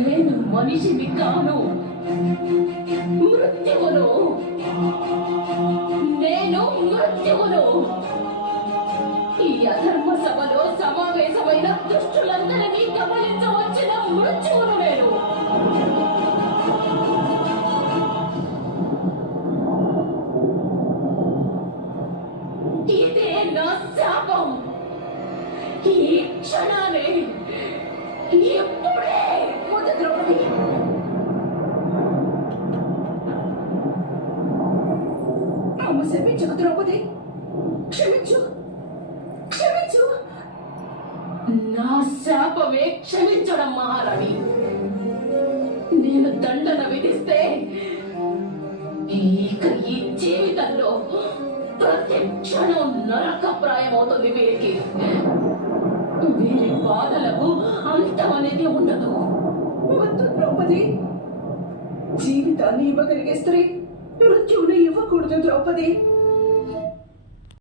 నేను మనిషిని కాను, మృత్యువును. నేను మృత్యువును. ఈ అధర్మ సభలో సమావేశమైన దుష్టులందరినీ గమనించవచ్చిన మృత్యువును నేను. ఇదే నా శాపం. ఈ క్షణాన్ని ఇప్పుడే వద్దు ద్రౌపది. అమ్మ శపించకు ద్రౌపది, క్షమించు, క్షమించు. నా శాపమే క్షమించడం మహారాణి. నేను దండన విధిస్తే ఇక ఈ జీవితంలో ప్రతి క్షణం నరకప్రాయమవుతుంది. వీరికి వీరి బాధలకు అంతమనేది ఉండదు. వద్దు ద్రౌపది, జీవితాన్ని ఇవ్వగలిగే స్త్రీ మృత్యువుని ఇవ్వకూడదు ద్రౌపది.